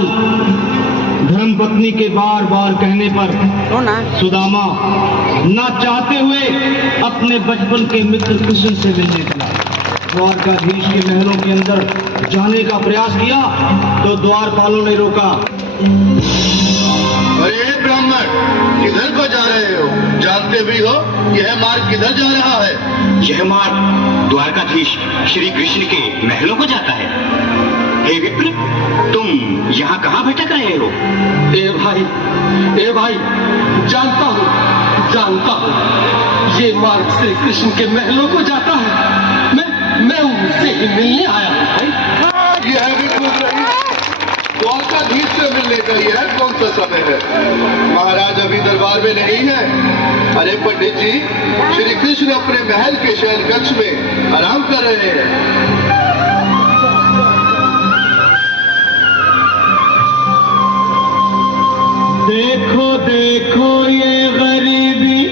द्वारपाल धर्मपत्नी के बार बार कहने पर सुदामा न चाहते हुए अपने बचपन के मित्र कृष्ण से मिलने चला। द्वारकाधीश के महलों के अंदर जाने का प्रयास किया तो द्वारपालों ने रोका। अरे ब्राह्मण, किधर को जा रहे हो? जानते भी हो यह मार्ग किधर जा रहा है? यह मार्ग द्वारकाधीश श्री कृष्ण के महलों को जाता है। हे विप्र, तुम यहाँ कहाँ भटक रहे हो? ए भाई, जानता हूँ ये मार्ग श्री कृष्ण के महलों को जाता है। मैं उनसे ही मिलने आया हूँ भाई। यह भी पूछ रही द्वारकाधीश से मिलने का यह कौन सा समय है? महाराज अभी दरबार में नहीं है। अरे पंडित जी, श्री कृष्ण अपने महल के शयन कक्ष में आराम कर रहे हैं। देखो देखो ये गरीबी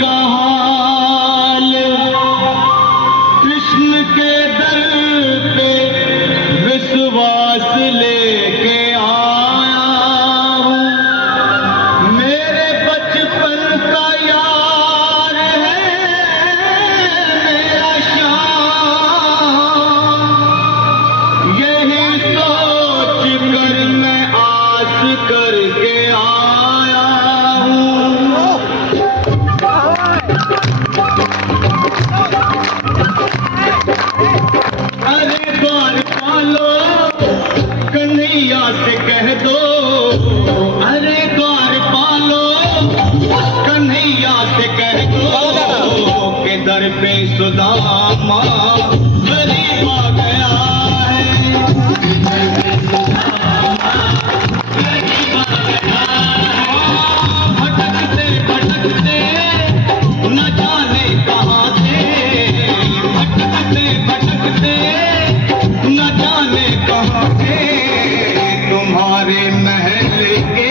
का हाल, कृष्ण के दर पे विश्वास लेके आया हूँ। मेरे बचपन का यार है मेरा श्याम, यही सोच कर मैं आस करके आया हूँ। अरे द्वारपालो कन्हैया से कह दो, अरे द्वारपालो कन्हैया से कह दो के दर पे सुदामा गरीब आ गया है। भटकते भटकते न जाने कहाँ से, भटकते भटकते न जाने कहाँ से तुम्हारे महल के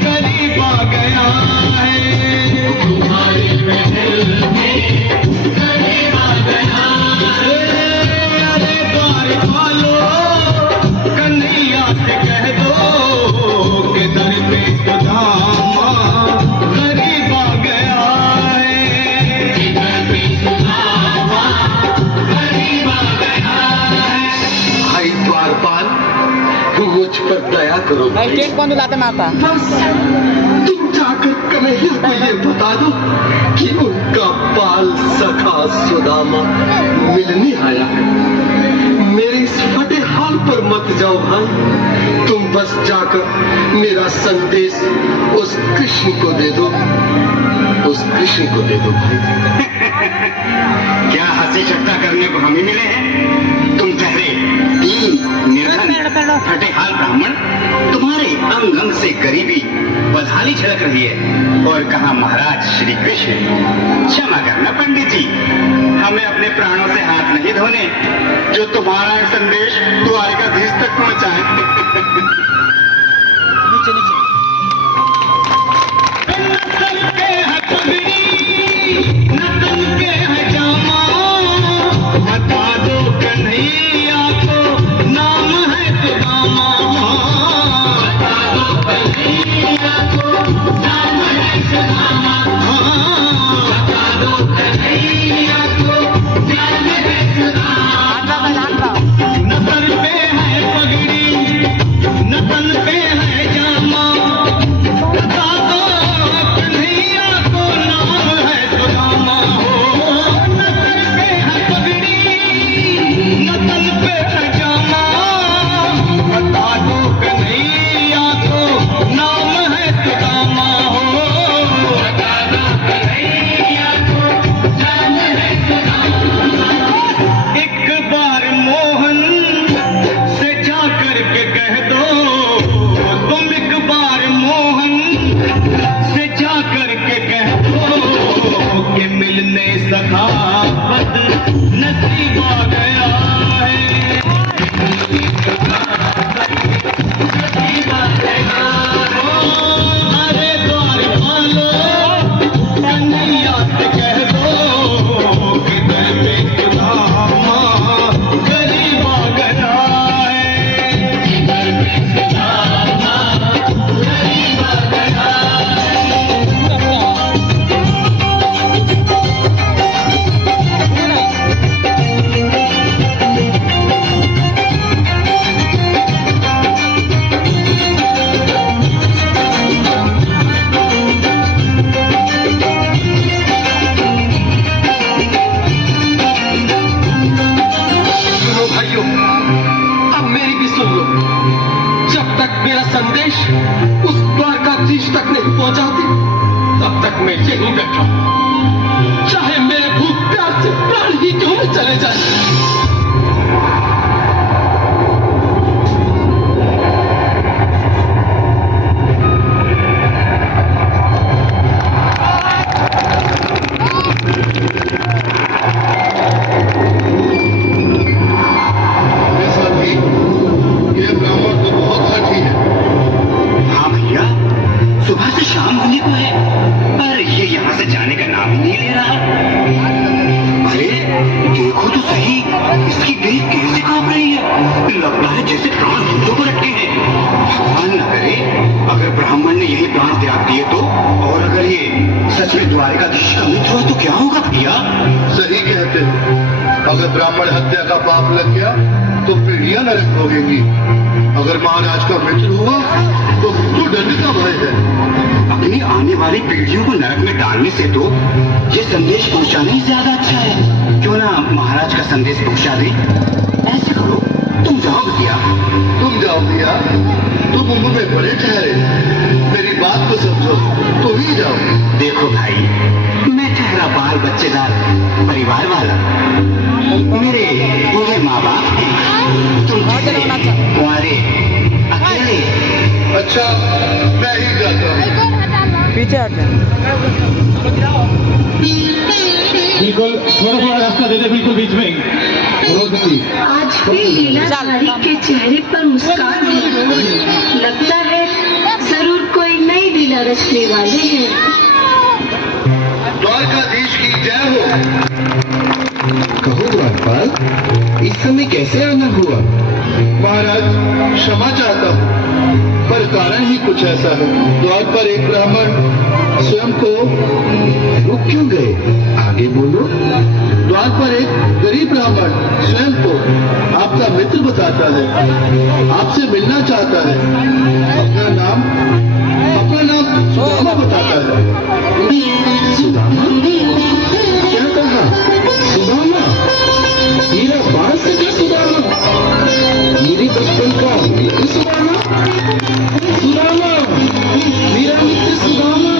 करीब आ गया है। तुम्हारे महल के करीब आ गया है। अरे द्वारपालो कन्हैया से कह दो कि दर पे सुदामा गरीब आ गया है। दर पे सुदामा गरीब आ गया है। भाई द्वारपाल, मुझ पर दया करो भाई। बस तुम जाकर कन्हैया को ये बता दो कि उनका बाल सखा सुदामा मिलने आया है। मेरे इस फटे हाल पर मत जाओ भाई, तुम बस जाकर मेरा संदेश उस कृष्ण को दे दो, उस कृष्ण को दे दो भाई। क्या हंसी ठट्टा करने को हम ही मिले हैं? तुम ठहरे दीन निर्धन फटे हाल ब्राह्मण, तुम्हारे अंग अंग से गरीबी बदहाली झलक रही है। और कहा महाराज श्री कृष्ण? क्षमा करना पंडित जी, हमें अपने प्राणों से हाथ नहीं धोने जो तुम्हारा संदेश द्वारकाधीश तक पहुंचाए। नीचे नीचे बता दो कन्हैया को नाम है सुदामा। बता दो कन्हैया को नाम है सुदामा। बता दो कन्हैया को नाम है सुदामा। न सर पे है पगड़ी न तन पे है जामा। उस द्वारकाधीश तक नहीं पहुंचाते, तब तक मैं यहीं बैठा हूं, चाहे मेरे भूख प्यास से प्राण ही क्यों न चले जाए। सुबह से शाम होने को है, पर ये यहाँ से जाने का नाम ही नहीं ले रहा। अरे देखो तो सही, इसकी देह कैसे कांप रही है, लगता है जैसे प्राण घुटनों पर अटके हैं। भगवान न करे अगर ब्राह्मण ने यही प्राण त्याग दिए तो, और अगर ये सच में द्वारकाधीश का मित्र हुआ तो क्या होगा भैया? सही कहते हो, अगर ब्राह्मण हत्या का पाप लग गया तो पीढ़ियां नरक भोगेंगी। अगर महाराज का मित्र हुआ तो दंड का भय है। अपनी आने वाली पीढ़ियों को नरक में डालने से तो ये संदेश पहुंचाना ही ज्यादा अच्छा है। क्यों ना महाराज का संदेश पहुंचा दे। ऐसे करो, तुम जाओ भैया। तुम जाओ भैया, तुम उम्र में बड़े ठहरे, मेरी बात को समझो, तो ही जाओ। देखो भाई, मैं ठहरा बाल बच्चेदार परिवार वाला, मेरे बूढ़े माँ बाप हैं, तुम कुंवारे अकेले। अच्छा, मैं ही जाता हूँ। पीछे हटना। बिल्कुल थोड़ा रास्ता दे दे, बिल्कुल बीच में। आज भी लीलाधारी के चेहरे पर मुस्कान है। लगता है जरूर कोई नई लीला रचने वाले हैं। द्वारकाधीश की जय हो। कहो द्वारपाल, इस समय कैसे आना हुआ? महाराज क्षमा चाहता हूँ, पर कारण ही कुछ ऐसा है। द्वार पर एक ब्राह्मण स्वयं को रुक क्यों गए? आगे बोलो। द्वार पर एक गरीब ब्राह्मण स्वयं को आपका मित्र बताता है, आपसे मिलना चाहता है। अपना नाम सुदामा बताता है। सुदामा? क्या कहा? सुदामा? मेरा बाल सखा सुदामा? मेरे बचपन का मित्र सुदामा? सुदामा, मेरा मित्र सुदामा।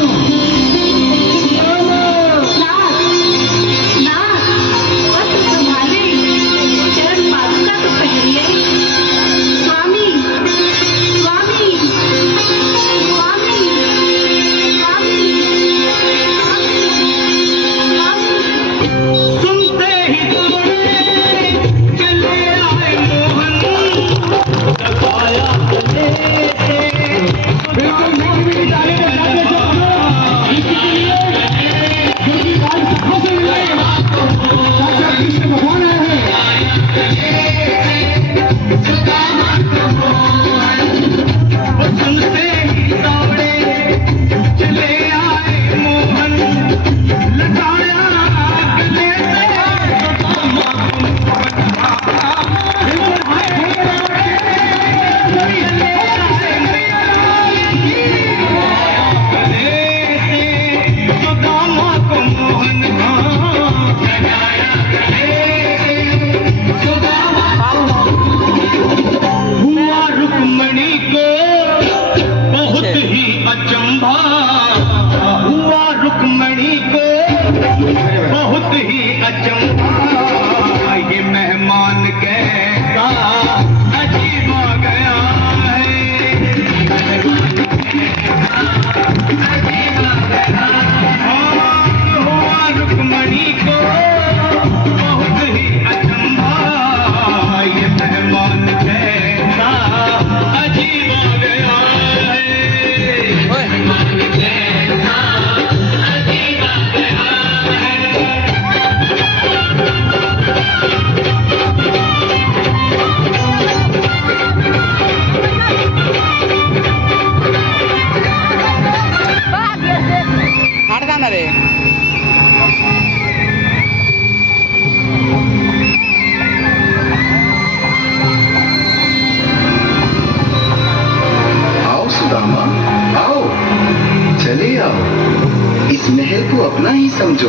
अपना ही समझो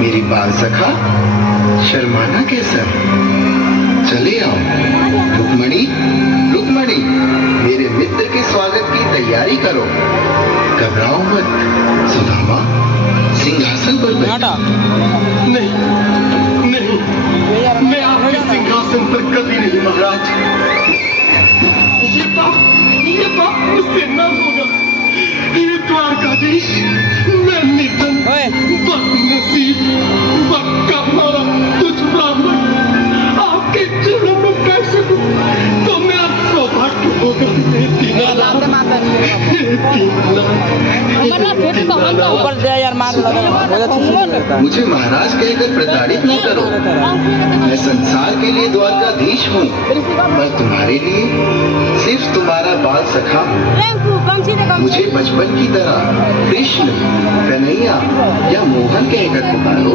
मेरी बाल सखा। शर्माना कैसा? चले आओ। रुक्मणी, रुक्मणी, मेरे मित्र के स्वागत की तैयारी करो। घबराओ मत। सुदामा, सिंहासन पर बैठो। नहीं नहीं, मैं आपके सिंहासन पर कभी नहीं महाराज। ये पाप मुझसे न होगा। ये द्वारकाधीश, मैं निधन, बदनसीब, बदकर्मारा तुझ ब्राह्मण आपके चरणों में बैठ सकूं तो मेरा सौभाग्य होगा। मुझे महाराज कहकर प्रताड़ित न करो। मैं संसार के लिए द्वारकाधीश हूँ, पर तुम्हारे लिए सिर्फ तुम्हारा बाल सखा हूँ। मुझे बचपन की तरह कृष्ण, कन्हैया या मोहन कहकर पुकारो।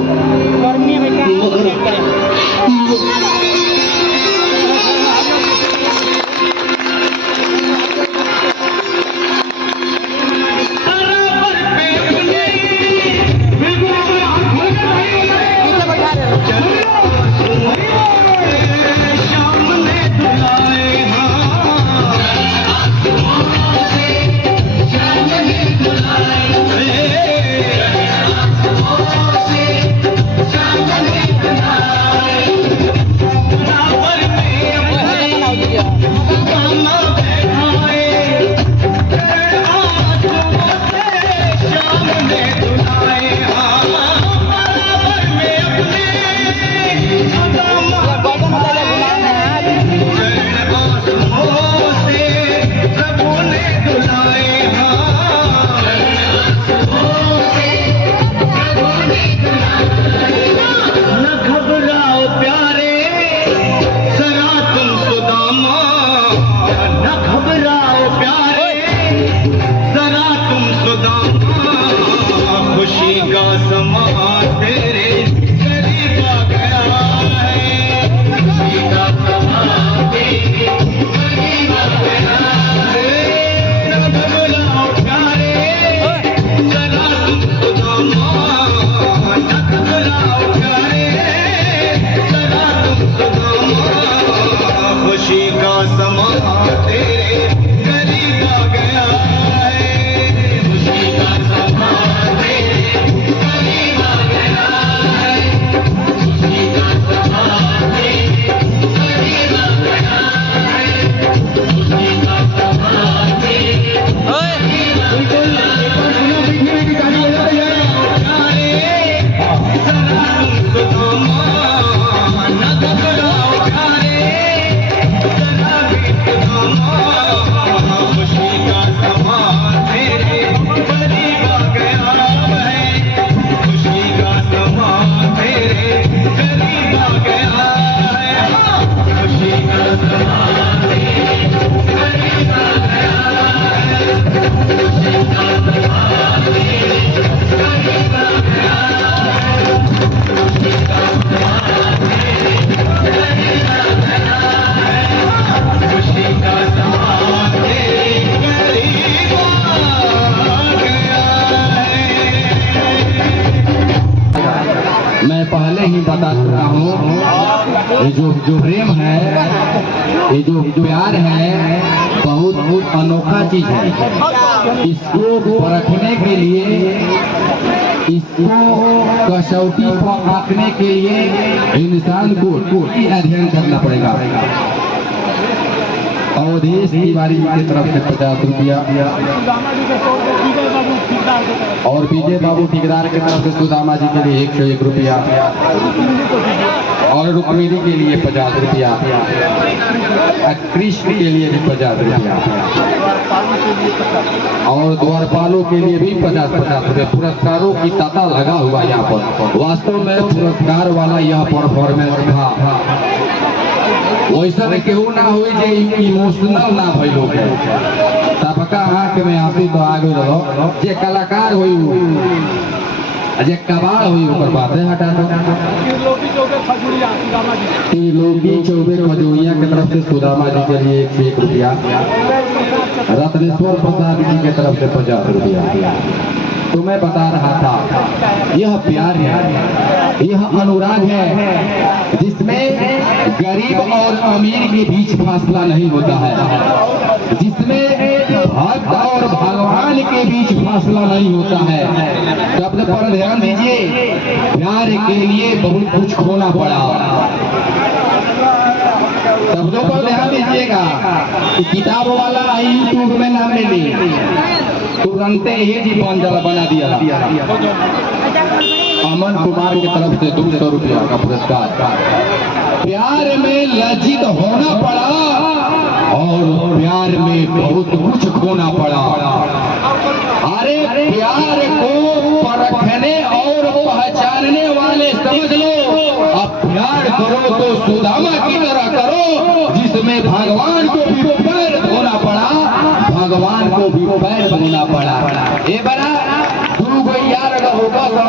मैं पहले ही बता चुका हूँ, ये जो प्रेम है, ये जो प्यार है, बहुत बहुत अनोखा चीज है। इसको परखने के लिए, इसको कसौटी पर आंकने के लिए इंसान को अध्ययन करना पड़ेगा। अवधेश तिवारी की तरफ से 50 रुपया और विजय बाबू ठेकेदार की तरफ से सुदामा जी के लिए 101 रुपया और रुक्मिणी के लिए 50 रुपया, कृष्ण के लिए भी 50 रुपया और द्वारपालों के लिए भी 50-50 रुपये। पुरस्कारों की तांता लगा हुआ यहाँ पर। वास्तव में पुरस्कार वाला यह परफॉर्मेंस था। वैसा केहू ना हुई जे इमोशनल ना भइल होके सबका आंख में आंसू तो आ गई रहो। जे कलाकार हुई जे कबाड़ हुई ओकर बातें हटा दो। त्रिलोकी चौबे खजूरिया की तरफ से सुदामा जी के लिए 101 रुपया, रत्नेश्वर प्रसाद जी की तरफ से 50 रुपया। तो मैं बता रहा था यह प्यार है, यह अनुराग है जिसमें गरीब और अमीर के बीच फासला नहीं होता है, जिसमें भक्त और भगवान के बीच फासला नहीं होता है। शब्द पर ध्यान दीजिए, प्यार के लिए बहुत कुछ खोना पड़ा। शब्दों पर ध्यान दीजिएगा। किताब वाला यूट्यूब में नाम ले ली, तुरंत ही जी बना दिया। अमन कुमार की तरफ से 200 रुपया का पुरस्कार। प्यार में लज्जित होना पड़ा और प्यार में बहुत कुछ खोना पड़ा। अरे प्यार को परखने और पहचानने वाले समझ लो, अब प्यार करो तो सुदामा की तरह करो, जिसमें भगवान को भी पैर धोना पड़ा, भगवान को भी पैर धोना पड़ा। ये बड़ा दू गो यार अगर होगा तो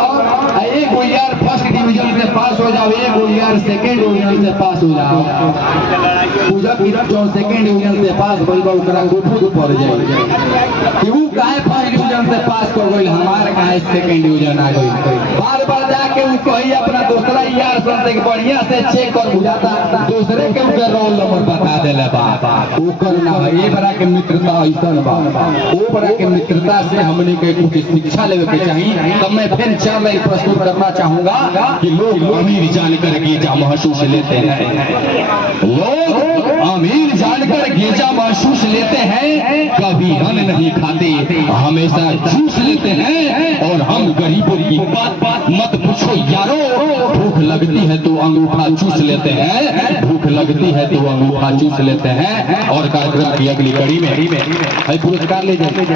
एक गो यार फर्स्ट डिवीजन से पास हो जाओ, एक गो यार सेकेंड डिवीजन से पास हो जाओ। पूजा किरण जो सेकेंड डिवीजन से पास भइल बा ओकरा खुद पड़ जाए कि ऊ काहे फर्स्ट डिवीजन से पास कर गइल, हमार काहे सेकेंड डिवीजन आ गइल। बार बार जाके ऊ कही अपना दूसरा यार से बढ़िया से चेक कर बुझाता, दूसरे के उनका रोल नंबर बता देले बा। ओकर ना है ये बड़ा के मित्रता ऐसन बा, ओ बड़ा के मित्रता से हमने के कुछ शिक्षा लेवे के चाहिए। तब मैं फिर चार लाइन प्रस्तुत करना चाहूंगा कि लोग अमीर जानकर गेजा महसूस लेते हैं, लोग अमीर जानकर गेजा महसूस लेते हैं, कभी अन्न नहीं खाते, हमेशा जूस लेते हैं। और हम गरीबों की बात मत पूछो यारो, भूख लगती है तो अंगूठा चूस लेते हैं, भूख लगती है तो अंगूठा चूस लेते हैं। और कार्यक्रम की अगली कड़ी में पुरस्कार ले जाए।